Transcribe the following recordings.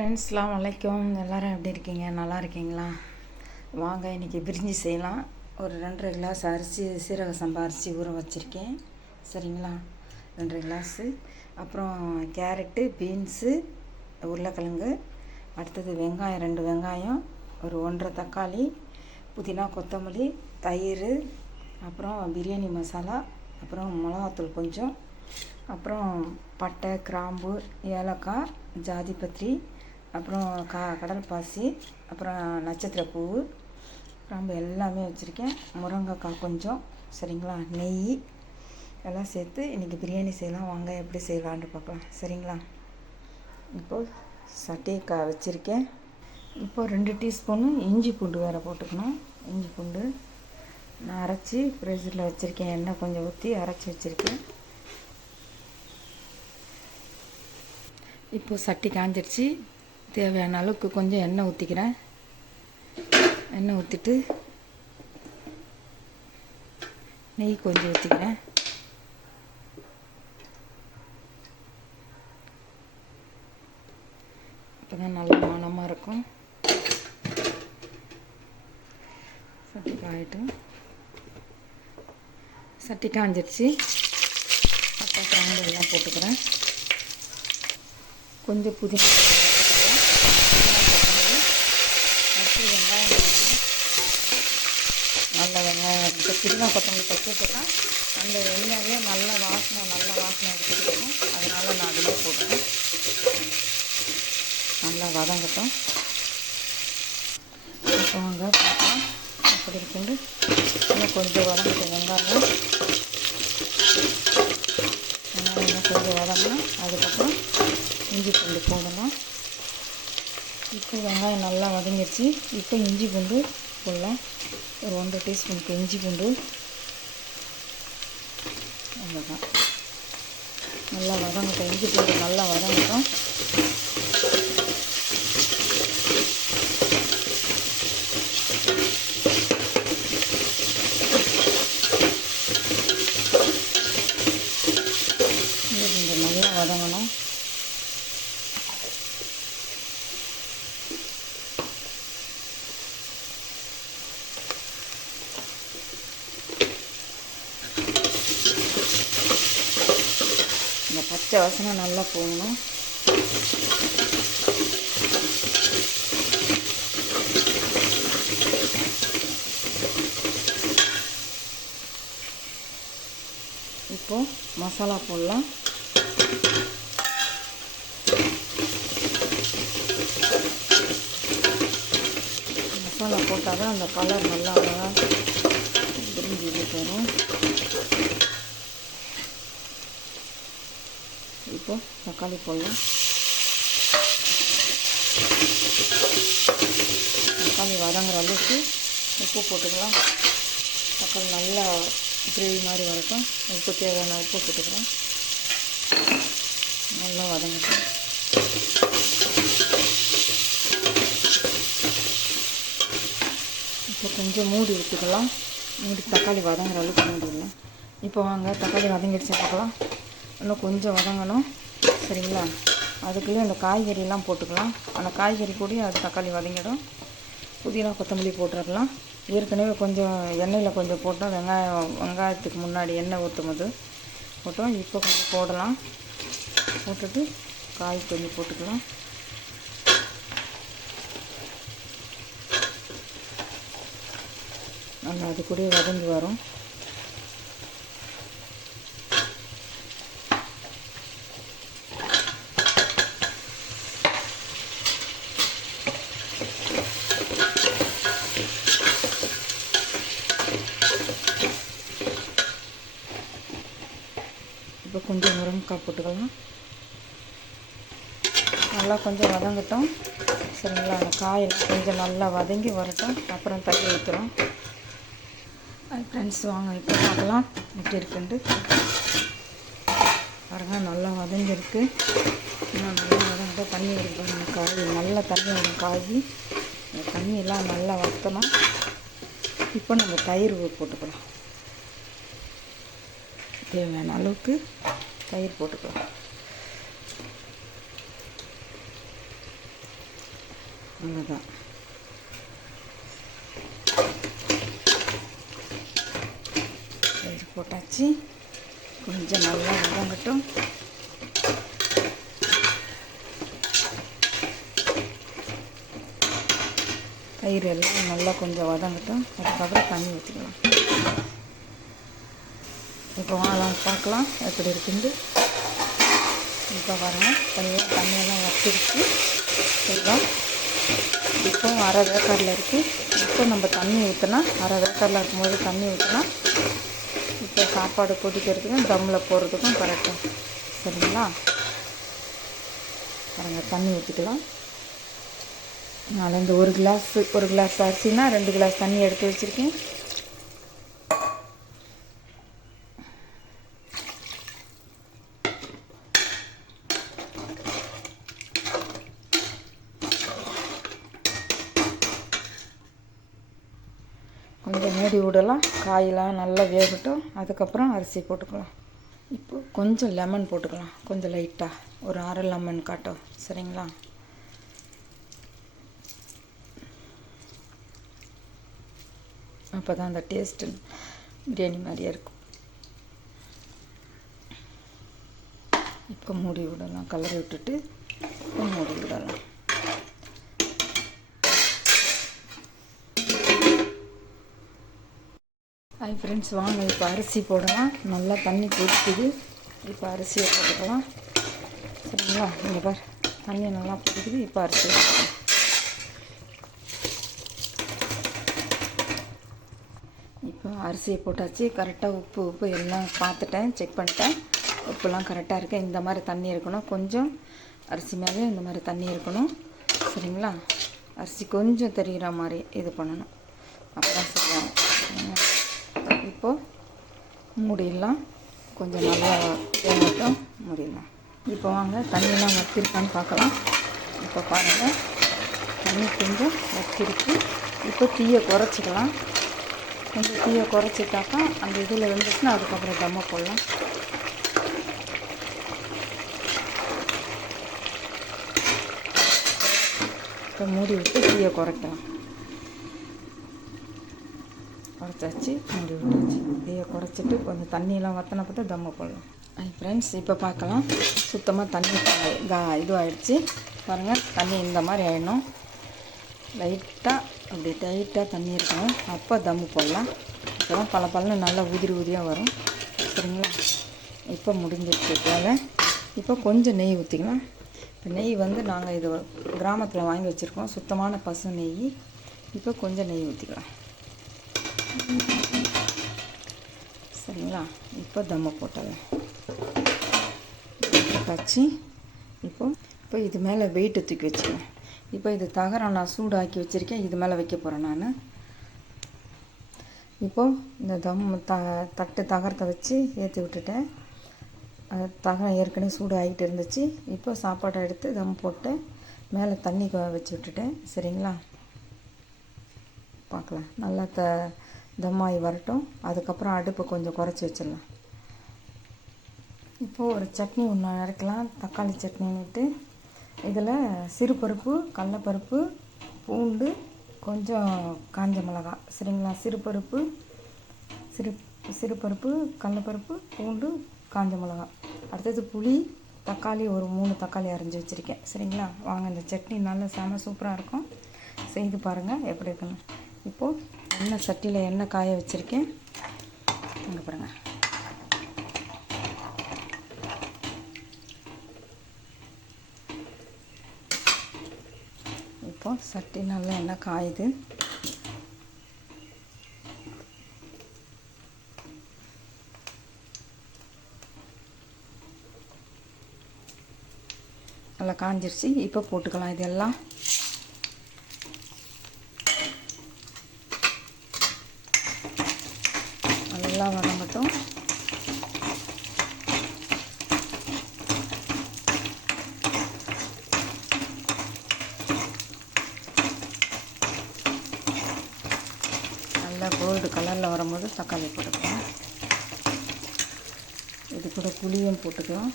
Friends, அஸ்ஸலாமு அலைக்கும். எல்லோரும் எப்படி இருக்கீங்க? நல்லா இருக்கீங்களா? வாங்க இன்றைக்கி பிரிஞ்சி செய்யலாம். ஒரு 2.5 கிளாஸ் அரிசி, சீரக சம்பா அரிசி ஊற வச்சுருக்கேன். சரிங்களா? 2.5 கிளாஸு. அப்புறம் கேரட்டு, பீன்ஸு, உருளைக்கிழங்கு, அடுத்தது வெங்காயம் 2 வெங்காயம், ஒரு 1.5 தக்காளி, புதினா, கொத்தமல்லி, தயிர், அப்புறம் பிரியாணி மசாலா, அப்புறம் மிளகாத்தூள் கொஞ்சம், அப்புறம் பட்டை, கிராம்பு, ஏலக்காய், ஜாதிபத்திரி, அப்புறம் கடல் பாசி, அப்புறம் நட்சத்திரப்பூ, கிராம்பு எல்லாமே வச்சுருக்கேன். முருங்கைக்காய் கொஞ்சம். சரிங்களா? நெய் எல்லாம் சேர்த்து இன்றைக்கி பிரியாணி செய்யலாம். வாங்க எப்படி செய்யலான்னு பார்க்கலாம். சரிங்களா? இப்போது சட்டையை வச்சுருக்கேன். இப்போது 2 டீஸ்பூனு இஞ்சி பூண்டு வேறு போட்டுக்கணும். இஞ்சி பூண்டு நான் அரைச்சி ஃப்ரிட்ஜில் வச்சுருக்கேன். எண்ணெய் கொஞ்சம் ஊற்றி அரைச்சி வச்சுருக்கேன். இப்போது சட்டி காஞ்சிடுச்சு. தேவையான அளவுக்கு கொஞ்சம் எண்ணெய் ஊற்றிக்கிறேன். எண்ணெய் ஊற்றிட்டு நெய் கொஞ்சம் ஊற்றிக்கிறேன். அப்போ தான் நல்ல மணமாக இருக்கும். சட்டி காயட்டும். சட்டி காஞ்சிடுச்சு. பட்டை, கிராம்பு எல்லாம் போட்டுக்கிறேன். கொஞ்சம் புதினா போட்டுக்கிறேன். அடுத்து வெங்காயம் போட்டுக்கிறேன். நல்ல வெங்காயம் புதினா கொத்தமல்லி போட்டுட்டா அந்த எண்ணெயே நல்ல வாசனை எடுத்துக்கிட்டோம். அதனால் நான் அதிலே போட்டுறேன். நல்லா வதங்கட்டும். இப்போ வாங்க பார்க்கலாம் எப்படி இருக்குண்டு. இன்னும் கொஞ்சம் வதங்கட்டும். வெங்காயம் இன்னும் கொஞ்சம் வதங்கணும். அதுக்கப்புறம் இஞ்சி பூண்டு போடணும். இப்போ வெங்காயம் நல்லா வதங்கிடுச்சு. இப்போ இஞ்சி பூண்டு போடலாம். ஒரு 1.5 டீஸ்பூனுக்கு இஞ்சி பூண்டு. அவ்வளோதான். நல்லா வதங்கட்டும். இஞ்சி பூண்டு நல்லா வதங்கட்டும். இஞ்சி பூண்டு நல்லா வதங்கணும். இந்த பச்சை வாசனை நல்லா போகணும். இப்போது மசாலா போடலாம். மசாலா போட்டால் தான் அந்த கலர் நல்லா பிரிஞ்சு வரும். இப்போ தக்காளி போடலாம். தக்காளி வதங்குற அளவுக்கு உப்பு போட்டுக்கலாம். தக்காளி நல்லா கிரேவி மாதிரி வரட்டும். உப்பு தேவையான உப்பு போட்டுக்கலாம். நல்லா வதங்கட்டும். இப்போ கொஞ்சம் மூடி விட்டுக்கலாம். மூடி தக்காளி வதங்குற அளவுக்கு மூடிடலாம். இப்போ வாங்க தக்காளி வதங்கிடுச்சு பார்க்கலாம். இன்னும் கொஞ்சம் வதங்கணும். சரிங்களா? அதுக்குள்ளே அந்த காய்கறியெல்லாம் போட்டுக்கலாம். அந்த காய்கறி கூடயும் அது தக்காளி வதங்கிடும். புதினா கொத்தமல்லி போட்டுடலாம். ஏற்கனவே கொஞ்சம் எண்ணெயில் கொஞ்சம் போட்டோம். வெங்காயத்துக்கு முன்னாடி எண்ணெய் ஊற்றும் போது போட்டோம். இப்போ கொஞ்சம் போடலாம். போட்டுட்டு காய் கொஞ்சம் போட்டுக்கலாம். நல்லா அது கூட வதங்கி வரும். இப்போ கொஞ்சம் முருங்கைக்காய் போட்டுக்கலாம். நல்லா கொஞ்சம் வதங்கட்டும். சரிங்களா? அந்த காயெல்லாம் கொஞ்சம் நல்லா வதங்கி வரட்டும். அப்புறம் தண்ணி ஊற்றுறோம். ஃப்ரெண்ட்ஸ், வாங்க இப்போ பார்க்கலாம் எப்படி இருக்குன்ட்டு. பாருங்கள், நல்லா வதங்கிருக்கு. இன்னும் நல்லா வதங்கிட்டா தண்ணி வரும். காய் நல்லா தண்ணி வரும். காய் அந்த தண்ணியெல்லாம் நல்லா வற்றணும். இப்போ நம்ம தயிர் போட்டுக்கலாம். தேவையான அளவுக்கு தயிர் போட்டுக்கலாம். அவ்வளோதான். தயிர் போட்டாச்சு. கொஞ்சம் நல்லா வதங்கட்டும். தயிர் எல்லாம் நல்லா கொஞ்சம் வதங்கட்டும். அதுக்கப்புறம் தண்ணி ஊற்றிக்கலாம். இப்போ வாங்கலாம் பார்க்கலாம் எப்படி இருக்குன்னு. இப்போ பாருங்கள், தண்ணியெல்லாம் வச்சிருச்சு. சரிங்களா? இப்போ அரை வேக்காடில் இருக்குது. இப்போ நம்ம தண்ணி ஊற்றினா, அரை வேக்காடில் இருக்கும்போது தண்ணி ஊற்றினா இப்போ சாப்பாடு கொதிக்கிறதுக்கும் தம்மில் போடுறதுக்கும் கரெக்டாக. சரிங்களா? பாருங்கள், தண்ணி ஊற்றிக்கலாம். நாலேருந்து ஒரு கிளாஸ் அரிசினா 2 கிளாஸ் தண்ணி எடுத்து வச்சுருக்கேன். கொஞ்சம் மூடி விடலாம். காயெல்லாம் நல்லா வேகட்டும். அதுக்கப்புறம் அரிசி போட்டுக்கலாம். இப்போ கொஞ்சம் லெமன் போட்டுக்கலாம். கொஞ்சம் லைட்டாக ஒரு அரை லெமன் காட்டும். சரிங்களா? அப்போ தான் அந்த டேஸ்ட்டு பிரியாணி மாதிரியே இருக்கும். இப்போ மூடி விடலாம். கலரி விட்டுட்டு இப்போ மூடி விடலாம். ஹாய் ஃப்ரெண்ட்ஸ், வாங்க இப்போ அரிசி போடலாம். நல்லா தண்ணி கொதிக்குது. இப்போ அரிசியை போட்டுக்கலாம். சரிங்களா? இங்கே பார், தண்ணி நல்லா கொதிக்குது. இப்போ அரிசி போட்டுக்கலாம். இப்போ அரிசியை போட்டாச்சு. கரெக்டாக உப்பு எல்லாம் பார்த்துட்டேன், செக் பண்ணிட்டேன். உப்புலாம் கரெக்டாக இருக்குது. இந்த மாதிரி தண்ணி இருக்கணும். கொஞ்சம் அரிசி மேலே இந்த மாதிரி தண்ணி இருக்கணும். சரிங்களா? அரிசி கொஞ்சம் தெரிகிற மாதிரி இது பண்ணணும். அப்போ தான் சரியாகும். இப்போது மூடிடலாம். கொஞ்சம் நல்லா வேகட்டும். மூடிடலாம். இப்போ வாங்க தண்ணியெலாம் வற்றிருக்கான்னு பார்க்கலாம். இப்போ பாருங்கள், தண்ணி கொஞ்சம் வற்றிருக்கு. இப்போ தீயை குறைச்சிக்கலாம். கொஞ்சம் தீயை குறைச்சிட்டாக்கா அந்த இதில் இருந்துச்சுன்னா அதுக்கப்புறம் தம்மை போடலாம். இப்போ மூடி விட்டு தீயை குறைக்கலாம். குறைச்சாச்சு, மூடி விட்டாச்சு. தீயை குறைச்சிட்டு கொஞ்சம் தண்ணியெல்லாம் வற்றின பார்த்தா தம்மை போடலாம். ஃப்ரெண்ட்ஸ், இப்போ பார்க்கலாம். சுத்தமாக தண்ணி இது ஆகிடுச்சு. பாருங்கள், தண்ணி இந்த மாதிரி ஆகிடணும். லைட்டாக அப்படி டைட்டாக தண்ணி இருக்கணும். அப்போ தம்மு போடலாம். அப்போ தான் பல நல்லா உதிரியாக வரும். சரிங்களா? இப்போ முடிஞ்சிடுச்சு வேலை. இப்போ கொஞ்சம் நெய் ஊற்றிக்கலாம். இப்போ நெய் வந்து நாங்கள் இது கிராமத்தில் வாங்கி வச்சுருக்கோம், சுத்தமான பசு நெய். இப்போ கொஞ்சம் நெய் ஊற்றிக்கலாம். சரிங்களா? இப்போ தம்மை போட்டலாம். போட்டாச்சு. இப்போ இது மேலே வெயிட்டு தூக்கி வச்சுக்கலாம். இப்போ இது தகரம் நான் சூடாக்கி வச்சுருக்கேன். இது மேலே வைக்க போகிறேன் நான். இப்போது இந்த தட்டு தகரத்தை வச்சு ஏற்றி விட்டுட்டேன். தகரம் ஏற்கனவே சூடு ஆகிட்டு இருந்துச்சு. இப்போ சாப்பாடை எடுத்து தம் போட்டு மேலே தண்ணி வச்சு விட்டுட்டேன். சரிங்களா? பார்க்கலாம். நல்லா தம்மாகி வரட்டும். அதுக்கப்புறம் அடுப்பு கொஞ்சம் குறைச்சி வச்சிடலாம். இப்போது ஒரு சட்னி ஒன்று அரைக்கலாம். தக்காளி சட்னின்னுட்டு இதில் சிறுபருப்பு, கடலப்பருப்பு, பூண்டு, கொஞ்சம் காஞ்ச மிளகாய். சரிங்களா? சிறுபருப்பு, கடலப்பருப்பு, பூண்டு, காஞ்ச மிளகாய். அடுத்தது புளி, தக்காளி ஒரு 3 தக்காளி அரைஞ்சி வச்சுருக்கேன். சரிங்களா? வாங்க, இந்த சட்னி நல்லா செம சூப்பராக இருக்கும். செய்து பாருங்கள் எப்படி இருக்குன்னு. இப்போது சட்டியில் எண்ணெய் காய வச்சுருக்கேன். இங்கே பாருங்கள். இப்போ சட்டி நல்லா எண்ணெய் காயுது. நல்லா காஞ்சிருச்சு. இப்போ போட்டுக்கலாம். இதெல்லாம் நல்லா வதங்கட்டும். நல்லா கோல்டு கலரில் வரும்போது தக்காளி போட்டுக்கலாம். இது கூட புளியும் போட்டுக்கலாம்.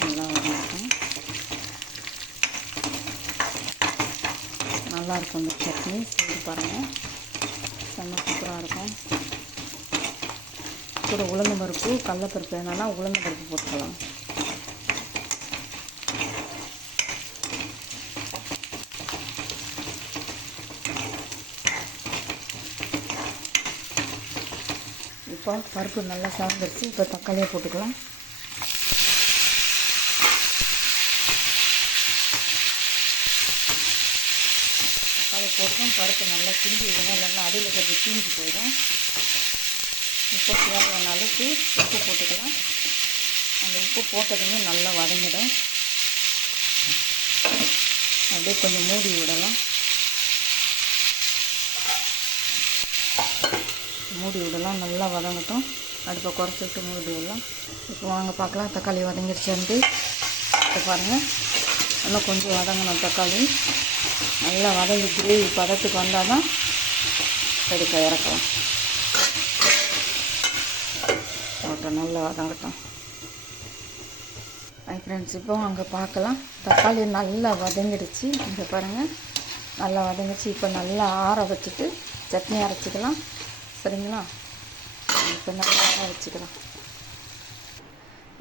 நல்லா வதங்கட்டும். நல்லாயிருக்கும் இந்த சட்னி. செய்து பாருங்கள், செம்ம சூப்பராக இருக்கும். கூட உளுந்து பருப்பு, கடலைப்பருப்பு வேணும்னா உளுந்து பருப்பு போட்டுக்கலாம். இப்போ பருப்பு நல்லா சாப்பிடுச்சு. இப்போ தக்காளியை போட்டுக்கலாம். தக்காளி போட்டுக்கும் பருப்பு நல்லா கிண்டி விடணும், இல்லைன்னா அடியில் கொஞ்சம் தீஞ்சு போயிடும். இப்போ தேவையான அளவுக்கு உப்பு போட்டுக்கலாம். அந்த உப்பு போட்டதுமே நல்லா வதங்கிடும். அப்படியே கொஞ்சம் மூடி விடலாம். நல்லா வதங்கட்டும். அடுப்பை குறைச்சிட்டு மூடி விடலாம். இப்போ வாங்க பார்க்கலாம் தக்காளி வதங்கிடுச்சுன்ட்டு. இப்போ பாருங்கள், இன்னும் கொஞ்சம் வதங்கணும். தக்காளி நல்லா வதங்கி கிரேவி பதத்துக்கு வந்தால் தான் எடுக்க இறக்கலாம். நல்லா வதங்கட்டும். ஃப்ரெண்ட்ஸ், இப்போ அங்கே பார்க்கலாம். தக்காளி நல்லா வதங்கிடுச்சு. இங்கே பாருங்கள், நல்லா வதங்கிடுச்சு. இப்போ நல்லா ஆற வச்சுட்டு சட்னி அரைச்சிக்கலாம். சரிங்களா? இப்போ நல்லா ஆற வச்சுக்கலாம்.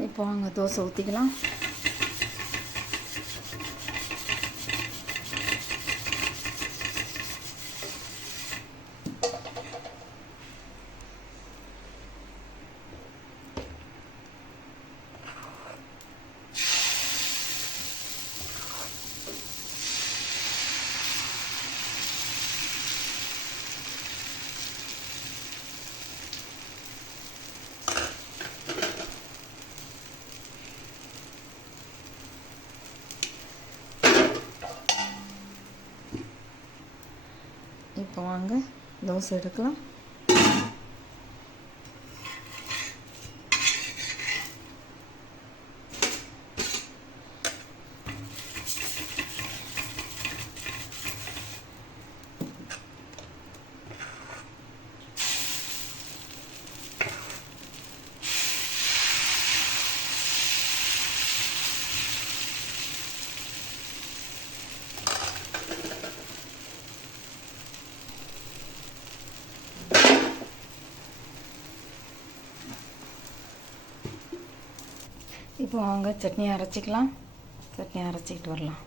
இப்போ அங்கே தோசை ஊற்றிக்கலாம். இப்போ வாங்க தோசை எடுக்கலாம். இப்போ வாங்க சட்னி அரைச்சிக்கலாம். சட்னி அரைச்சிக்கிட்டு வரலாம்.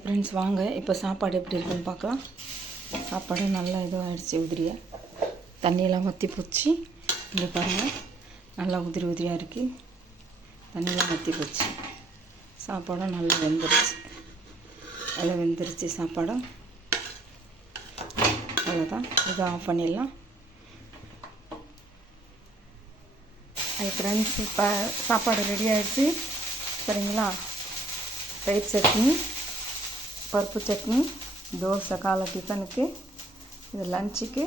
ஃப்ரெண்ட்ஸ், வாங்க இப்போ சாப்பாடு எப்படி இருக்குன்னு பார்க்கலாம். சாப்பாடு நல்லா இதுவாகிடுச்சு. உதிரியாக தண்ணியெல்லாம் வற்றி போச்சு. இங்கே பாருங்கள், நல்லா உதிரி உதிரியாக இருக்குது. தண்ணியெல்லாம் வற்றி போச்சு. சாப்பாடும் நல்லா வெந்துருச்சு. நல்லா வெந்துருச்சு சாப்பாடும். அவ்வளோதான். இதை ஆஃப் பண்ணிடலாம். ஃப்ரெண்ட்ஸ், இப்போ சாப்பாடு ரெடி ஆகிடுச்சு. சரிங்களா? தயிர் சட்னி, பருப்பு சட்னி, தோசை காலை டிஃபனுக்கு, இது லஞ்சுக்கு,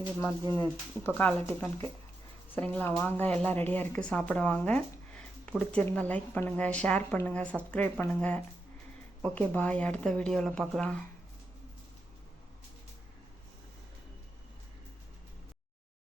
இது மதியம் இப்போ காலை டிஃபனுக்கு. சரிங்களா? வாங்க, எல்லாம் ரெடியாக இருக்குது. சாப்பிட வாங்க. பிடிச்சிருந்தால் லைக் பண்ணுங்கள், ஷேர் பண்ணுங்கள், சப்ஸ்கிரைப் பண்ணுங்கள். ஓகே, பாய். அடுத்த வீடியோவில் பார்க்கலாம்.